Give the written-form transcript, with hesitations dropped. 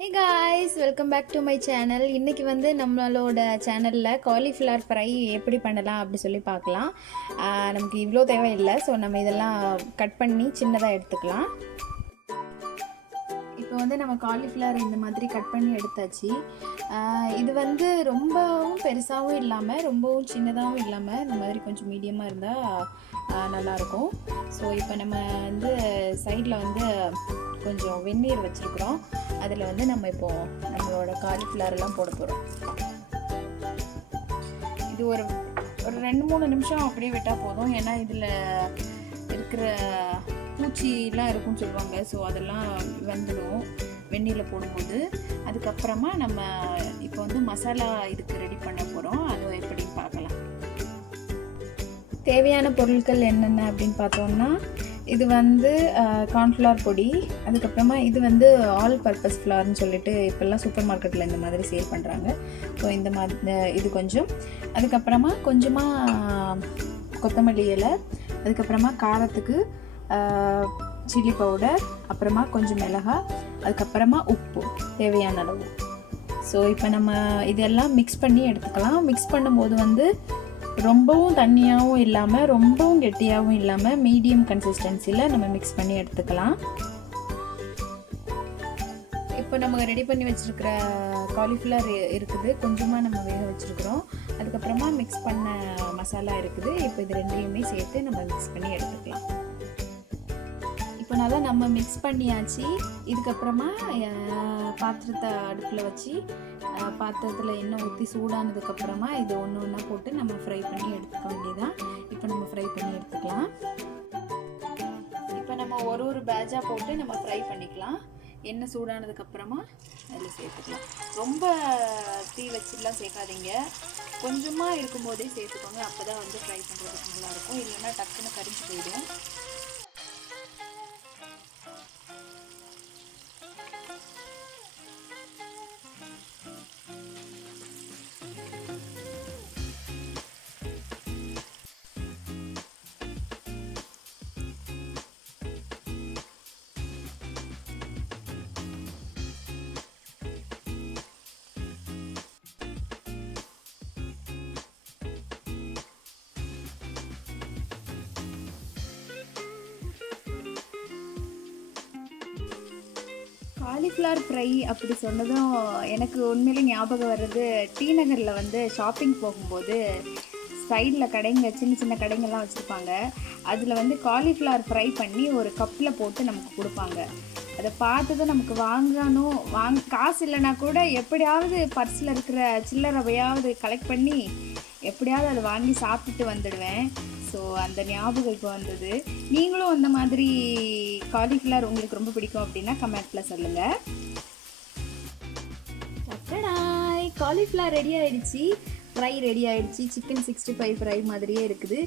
Hey guys, welcome back to my channel. இன்னைக்கு வந்து நம்மளோட சேனலில் காலிஃப்ளவர் ஃப்ரை எப்படி பண்ணலாம் அப்படி சொல்லி பார்க்கலாம். நமக்கு இவ்வளோ தேவையில்லை, ஸோ நம்ம இதெல்லாம் கட் பண்ணி சின்னதாக எடுத்துக்கலாம். இப்போ வந்து நம்ம காலிஃப்ளவர் இந்த மாதிரி கட் பண்ணி எடுத்தாச்சு. இது வந்து ரொம்பவும் பெருசாகவும் இல்லாமல் ரொம்பவும் சின்னதாகவும் இல்லாமல் இந்த மாதிரி கொஞ்சம் மீடியமாக இருந்தால் நல்லாயிருக்கும். ஸோ இப்போ நம்ம வந்து சைடில் வந்து கொஞ்சம் வெந்நீர் வச்சுருக்குறோம். அதில் வந்து நம்ம இப்போது நம்மளோட காலிஃப்ளவர்லாம் போட போகிறோம். இது ஒரு 2-3 நிமிஷம் அப்படியே விட்டால் போதும். ஏன்னா இதில் இருக்கிற பூச்சிலாம் இருக்குன்னு சொல்லுவாங்க. ஸோ அதெல்லாம் வந்துடும் வெந்நீரில் போடும்போது. அதுக்கப்புறமா நம்ம இப்போ வந்து மசாலா இதுக்கு ரெடி பண்ண போகிறோம். அது எப்படின்னு பார்க்கலாம். தேவையான பொருட்கள் என்னென்ன அப்படின்னு பார்த்தோம்னா, இது வந்து கார்ன்ஃப்ளவர் பொடி, அதுக்கப்புறமா இது வந்து ஆல் பர்பஸ் ஃப்ளவர்னு சொல்லிட்டு இப்போல்லாம் சூப்பர் மார்க்கெட்டில் இந்த மாதிரி சேல் பண்ணுறாங்க. ஸோ இந்த மாதிரி இது கொஞ்சம், அதுக்கப்புறமா கொஞ்சமாக கொத்தமல்லி இலை, அதுக்கப்புறமா காரத்துக்கு சில்லி பவுடர், அப்புறமா கொஞ்சம் மிளகாய், அதுக்கப்புறமா உப்பு தேவையான அளவு. ஸோ இப்போ நம்ம இதெல்லாம் மிக்ஸ் பண்ணி எடுத்துக்கலாம். மிக்ஸ் பண்ணும்போது வந்து ரொம்பவும் தண்ணியாகவும் இல்லாமல் ரொம்பவும் கெட்டியாகவும் இல்லாமல் மீடியம் கன்சிஸ்டன்சியில் நம்ம மிக்ஸ் பண்ணி எடுத்துக்கலாம். இப்போ நம்ம ரெடி பண்ணி வச்சுருக்கிற காலிஃப்ளவர் இருக்குது, கொஞ்சமாக நம்ம வேக வச்சுருக்குறோம். அதுக்கப்புறமா மிக்ஸ் பண்ண மசாலா இருக்குது. இப்போ இது ரெண்டையுமே சேர்த்து நம்ம மிக்ஸ் பண்ணி எடுத்துக்கலாம். இப்போ நல்லா நம்ம மிக்ஸ் பண்ணியாச்சு. இதுக்கப்புறமா பாத்திரத்தை அடுப்பில் வச்சு பாத்திரத்தில் எண்ணெய் ஊற்றி சூடானதுக்கப்புறமா இது ஒன்று ஒன்றா போட்டு நம்ம ஃப்ரை பண்ணி எடுத்துக்க வேண்டியதான். இப்போ நம்ம ஃப்ரை பண்ணி எடுத்துக்கலாம். இப்போ நம்ம ஒரு பேட்சாக போட்டு நம்ம ஃப்ரை பண்ணிக்கலாம். எண்ணெய் சூடானதுக்கப்புறமா அதில் சேர்த்துக்கலாம். ரொம்ப தீ வச்சுலாம் சேர்க்காதீங்க, கொஞ்சமாக இருக்கும்போதே சேர்த்துக்கோங்க. அப்போ தான் வந்து ஃப்ரை பண்ணுறதுக்கு நல்லாயிருக்கும். இல்லைன்னா டக்குன்னு கரிஞ்சு போயிடும். காலிஃப்ளவர் ஃப்ரை அப்படி சொன்னதும் எனக்கு உண்மையிலே ஞாபகம் வர்றது, டி நகரில் வந்து ஷாப்பிங் போகும்போது சைடில் கடைங்க, சின்ன சின்ன கடைங்கள்லாம் வச்சுருப்பாங்க. அதில் வந்து காலிஃப்ளவர் ஃப்ரை பண்ணி ஒரு கப்பில் போட்டு நமக்கு கொடுப்பாங்க. அதை பார்த்ததும் நமக்கு காசு இல்லைனா கூட எப்படியாவது பர்ஸில் இருக்கிற சில்லறையாவது கலெக்ட் பண்ணி எப்படியாவது அதை வாங்கி சாப்பிட்டுட்டு வந்துடுவேன். ஸோ அந்த ஞாபகம் இப்போ வந்தது. நீங்களும் அந்த மாதிரி காலிஃப்ளவர் உங்களுக்கு ரொம்ப பிடிக்கும் அப்படின்னா கமெண்ட்டில் சொல்லுங்கள். காலிஃப்ளவர் ரெடி ஆகிடுச்சு, ஃப்ரை ரெடி ஆகிடுச்சு. சிக்கன் 65 ஃப்ரை மாதிரியே இருக்குது.